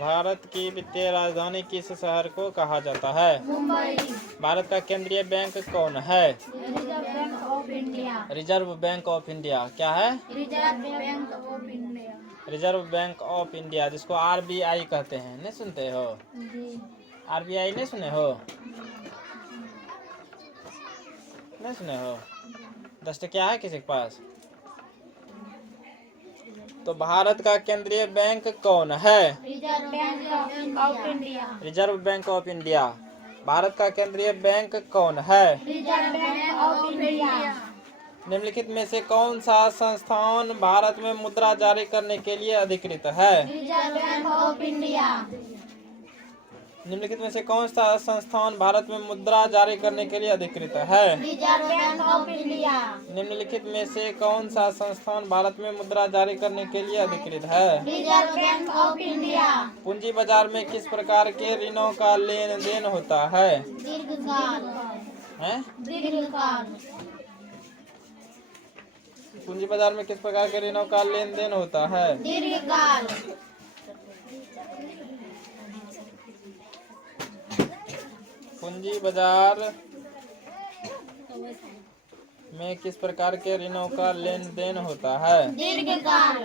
भारत की वित्तीय राजधानी किस शहर को कहा जाता है? मुंबई। भारत का केंद्रीय बैंक कौन है? Reserve bank of India. Reserve bank of India क्या है? Reserve bank of India. Reserve bank of India, जिसको आरबीआई कहते हैं। नहीं सुनते हो? जी। आरबीआई नहीं सुने हो? नहीं सुने हो? 10 क्या है किसी के पास? तो भारत का केंद्रीय बैंक कौन है? Reserve bank of India. Reserve bank of India. Bharat का केंद्रीय बैंक कौन है? Reserve bank of India. निम्नलिखित में से कौन सा संस्थान भारत में मुद्रा जारी करने के लिए अधिकृत है? Reserve bank of India. निम्नलिखित में से कौन सा संस्थान भारत में मुद्रा जारी करने के लिए अधिकृत है? Reserve bank of India. निम्नलिखित में से कौन सा संस्थान भारत में मुद्रा जारी करने के लिए अधिकृत है? Reserve bank of India. पूंजी बाजार में किस प्रकार के ऋणों का लेन देन होता है? दीर्घकाल। हैं? दीर्घकाल। पूंजी बाजार में किस प्रकार के ऋणों का लेन देन होता है? दीर्घकाल। पूंजी बाजार में किस प्रकार के ऋणों का लेन देन होता है? दीर्घकाल।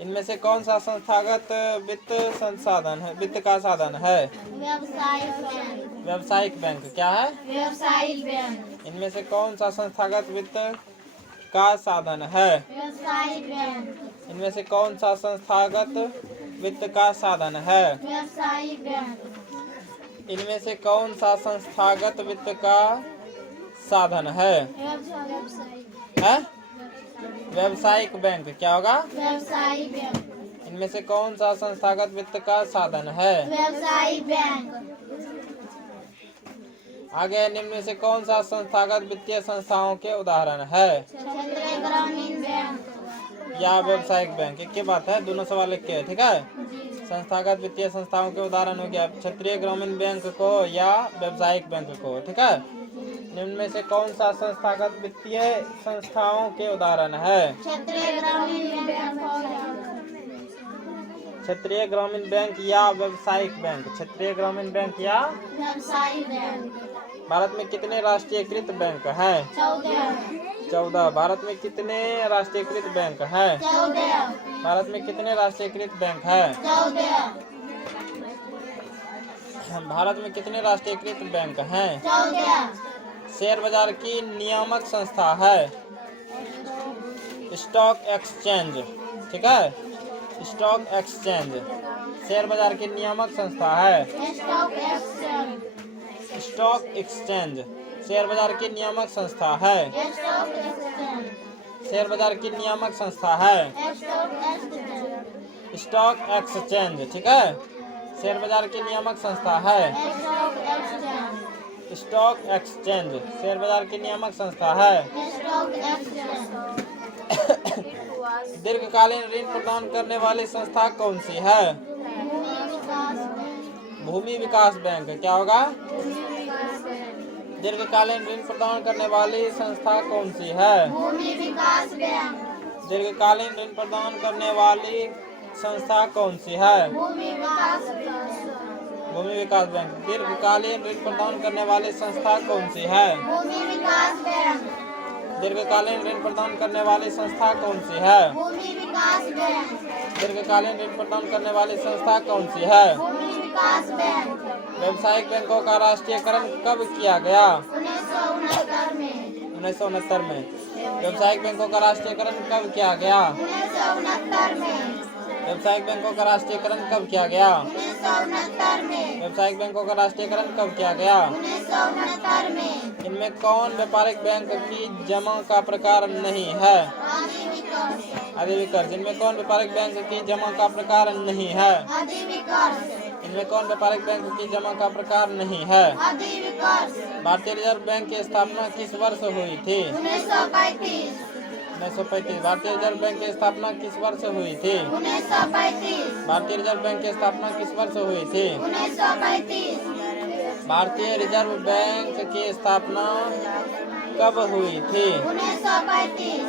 इनमें से कौन सा संस्थागत वित्त संसाधन है, वित्त का साधन है? व्यावसायिक बैंक। व्यावसायिक बैंक क्या है? व्यावसायिक बैंक। इनमें से कौन सा संस्थागत वित्त का साधन है? व्यावसायिक बैंक। इनमें से कौन सा संस्थागत वित्त का साधन है? व्यावसायिक बैंक। इनमें से कौन सा संस्थागत वित्त का साधन है? व्यावसायिक। है? व्यावसायिक बैंक क्या होगा? व्यावसायिक बैंक। इनमें से कौन सा संस्थागत वित्त का साधन है? व्यावसायिक बैंक। आगे निम्न में से कौन सा संस्थागत वित्तीय संस्थाओं के उदाहरण है? क्षेत्रीय ग्रामीण बैंक या व्यावसायिक बैंक? एक ही बात है, दोनों सवाल एक के है, ठीक है। संस्थागत वित्तीय संस्थाओं के उदाहरण हो गया क्षेत्रीय ग्रामीण बैंक को या व्यावसायिक बैंक को, ठीक है। निम्न में से कौन सा संस्थागत वित्तीय संस्थाओं के उदाहरण है? क्षेत्रीय ग्रामीण बैंक। क्षेत्रीय ग्रामीण बैंक या व्यावसायिक बैंक? क्षेत्रीय ग्रामीण बैंक या व्यावसायिक बैंक। भारत में कितने राष्ट्रीयकृत बैंक हैं? 14। भारत में कितने राष्ट्रीयकृत बैंक हैं? 14। भारत में कितने राष्ट्रीयकृत बैंक हैं? 14। भारत में कितने राष्ट्रीयकृत बैंक हैं? 14। शेयर बाजार की नियामक संस्था है स्टॉक एक्सचेंज, ठीक है। स्टॉक एक्सचेंज शेयर बाजार की नियामक संस्था है। Stock exchange. Stock exchange share बाजार की नियामक संस्था है। Stock exchange. शेयर बाजार की नियामक संस्था है स्टॉक एक्सचेंज। स्टॉक एक्सचेंज, ठीक है। शेयर बाजार की नियामक संस्था है। Stock exchange. Stock exchange share बाजार की नियामक संस्था है। Stock exchange. दीर्घकालीन ऋण प्रदान करने वाली संस्था कौन सी है? भूमि विकास बैंक। भूमि विकास बैंक क्या होगा? भूमि विकास बैंक। दीर्घकालीन ऋण प्रदान करने वाली संस्था कौन सी है? भूमि विकास बैंक। दीर्घकालीन ऋण प्रदान करने वाली संस्था कौन सी है? भूमि विकास बैंक। भूमि विकास बैंक। दीर्घकालीन ऋण प्रदान करने वाली संस्था कौन सी है? भूमि विकास बैंक। दीर्घकालीन ऋण प्रदान करने वाली संस्था कौन सी है? भूमि विकास बैंक। दीर्घकालीन ऋण प्रदान करने वाली संस्था कौन सी है? भूमि विकास बैंक। व्यावसायिक बैंकों का राष्ट्रीयकरण कब किया गया? 1969 में। 1969 में। व्यावसायिक बैंकों का राष्ट्रीयकरण कब किया गया? 1969 में। व्यावसायिक बैंकों का राष्ट्रीयकरण कब किया गया? 1969 में। व्यावसायिक बैंकों का राष्ट्रीयकरण कब किया गया? 1969 में। इनमें कौन व्यापारिक बैंक की जमा का प्रकार नहीं है? अधिविकर्ष। इनमें कौन व्यापारिक बैंक की जमा का प्रकार नहीं है? अधिविकर्ष। इनमें कौन व्यापारिक बैंक की जमा का प्रकार नहीं है? अधिविकर्ष। भारतीय रिजर्व बैंक की स्थापना किस वर्ष हुई थी? 1935। 1935। भारतीय रिजर्व बैंक की स्थापना किस वर्ष हुई थी? 1935। भारतीय रिजर्व बैंक की स्थापना किस वर्ष हुई थी? 1935। भारतीय रिजर्व बैंक की स्थापना कब हुई थी? 1935।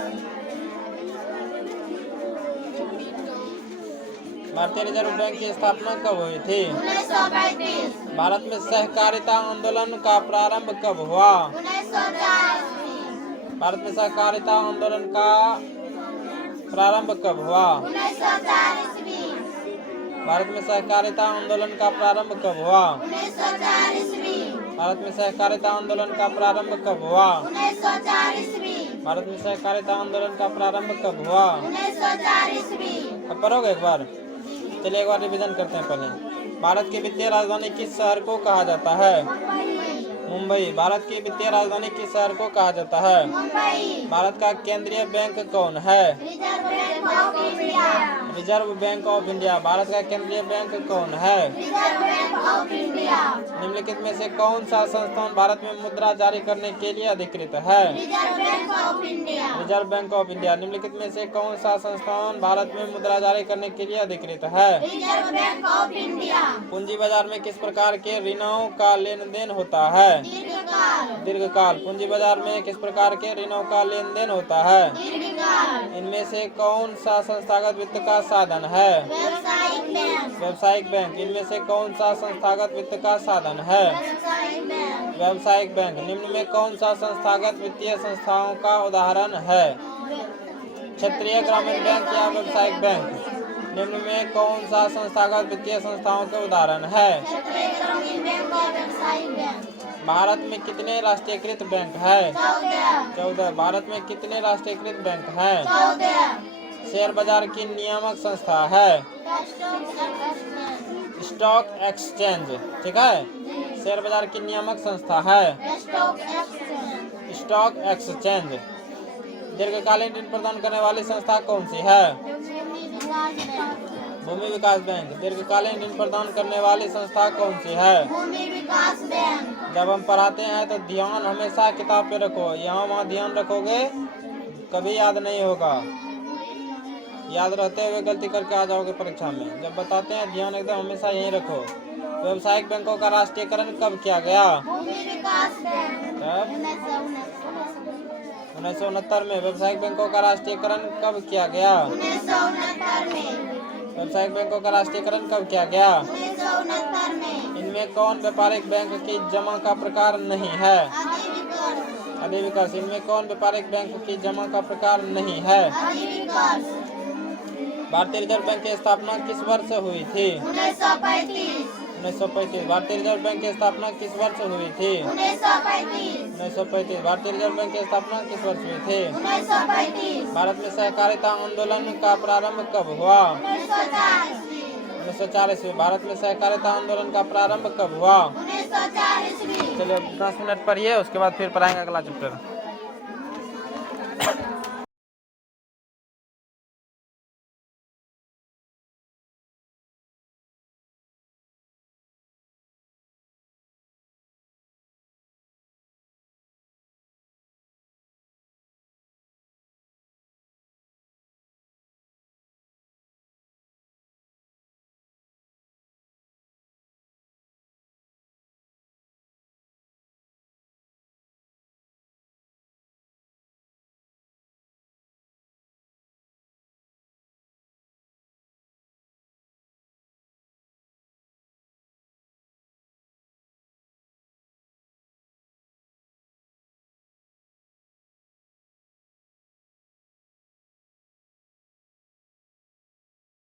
भारतीय रिजर्व बैंक की स्थापना कब हुई थी? 1935 भारत में सहकारिता आंदोलन का प्रारंभ कब हुआ? 1904 भारत में सहकारिता आंदोलन का प्रारंभ कब हुआ? 1904 भारत में सहकारिता आंदोलन का प्रारंभ कब हुआ? 1904 भारत में सहकारिता आंदोलन का प्रारंभ कब हुआ? 1904 भारत में सहकारिता आंदोलन का प्रारंभ कब हुआ? 1904 अब पढ़ोगे एक बार? चलिए एक बार रिवीजन करते हैं पहले। भारत की वित्तीय राजधानी किस शहर को कहा जाता है? मुंबई। भारत की वित्तीय राजधानी किस शहर को कहा जाता है? मुंबई। भारत का केंद्रीय बैंक कौन है? Reserve bank of India. Reserve bank of India. Bharat का केंद्रीय बैंक कौन है? Reserve bank of India. निम्नलिखित में से कौन सा संस्थान भारत में मुद्रा जारी करने के लिए अधिकृत है? Reserve bank of India. Reserve bank of India. निम्नलिखित में से कौन सा संस्थान भारत में मुद्रा जारी करने के लिए अधिकृत है? Reserve bank of India. पूंजी बाजार में किस प्रकार के ऋणों का लेन देन होता है? दीर्घकाल। दीर्घकाल। पूंजी बाजार में किस प्रकार के ऋणों का लेन देन होता है? दीर्घकाल। इनमें से कौन सा संस्थागत वित्त का साधन है? व्यावसायिक बैंक। व्यावसायिक बैंक। इनमें से कौन सा संस्थागत वित्त का साधन है? व्यावसायिक बैंक। व्यावसायिक बैंक। निम्न में कौन सा संस्थागत वित्तीय संस्थाओं का उदाहरण है? क्षेत्रीय ग्रामीण बैंक या व्यावसायिक बैंक? निम्न में कौन सा संस्थागत वित्तीय संस्थाओं के उदाहरण है? क्षेत्रीय ग्रामीण बैंक और व्यावसायिक बैंक। भारत में कितने राष्ट्रीयकृत बैंक है? 14। 14। भारत में कितने राष्ट्रीयकृत बैंक हैं? 14। शेयर बाजार की नियामक संस्था है? Stock exchange. ठीक है, शेयर बाजार की नियामक संस्था है स्टॉक एक्सचेंज। दीर्घकालीन ऋण प्रदान करने वाली संस्था कौन सी है? भूमि विकास बैंक। दीर्घकालीन ऋण प्रदान करने वाली संस्था कौन सी है? भूमि विकास बैंक। जब हम पढ़ाते हैं तो ध्यान हमेशा किताब पे रखो। यहाँ वहाँ ध्यान रखोगे कभी याद नहीं होगा। याद रहते हुए गलती करके आ जाओगे परीक्षा में। जब बताते हैं ध्यान एकदम हमेशा यहीं रखो। व्यावसायिक बैंकों का राष्ट्रीयकरण कब किया गया? भूमि विकास बैंक। कब? 1969 में। व्यावसायिक बैंकों का राष्ट्रीयकरण कब किया गया? 1969 में। व्यावसायिक बैंकों का राष्ट्रीयकरण कब किया गया? 1969 में। इनमें कौन व्यापारिक बैंक की जमा का प्रकार नहीं है? अधिविकर्ष। अधिविकर्ष। इनमें कौन व्यापारिक बैंक की जमा का प्रकार नहीं है? अधिविकर्ष। भारतीय रिजर्व बैंक की स्थापना किस वर्ष हुई थी? 1935। 1935। भारतीय रिजर्व बैंक की स्थापना किस वर्ष हुई थी? 1935। 1935। भारतीय रिजर्व बैंक की स्थापना किस वर्ष हुई थी? 1935। भारत में सहकारिता आंदोलन का प्रारंभ कब हुआ? 1940। 1940। भारत में सहकारिता आंदोलन का प्रारंभ कब हुआ? 1940। चलिए 10 मिनट पढ़िए, उसके बाद फिर पढ़ाएंगे अगला चैप्टर।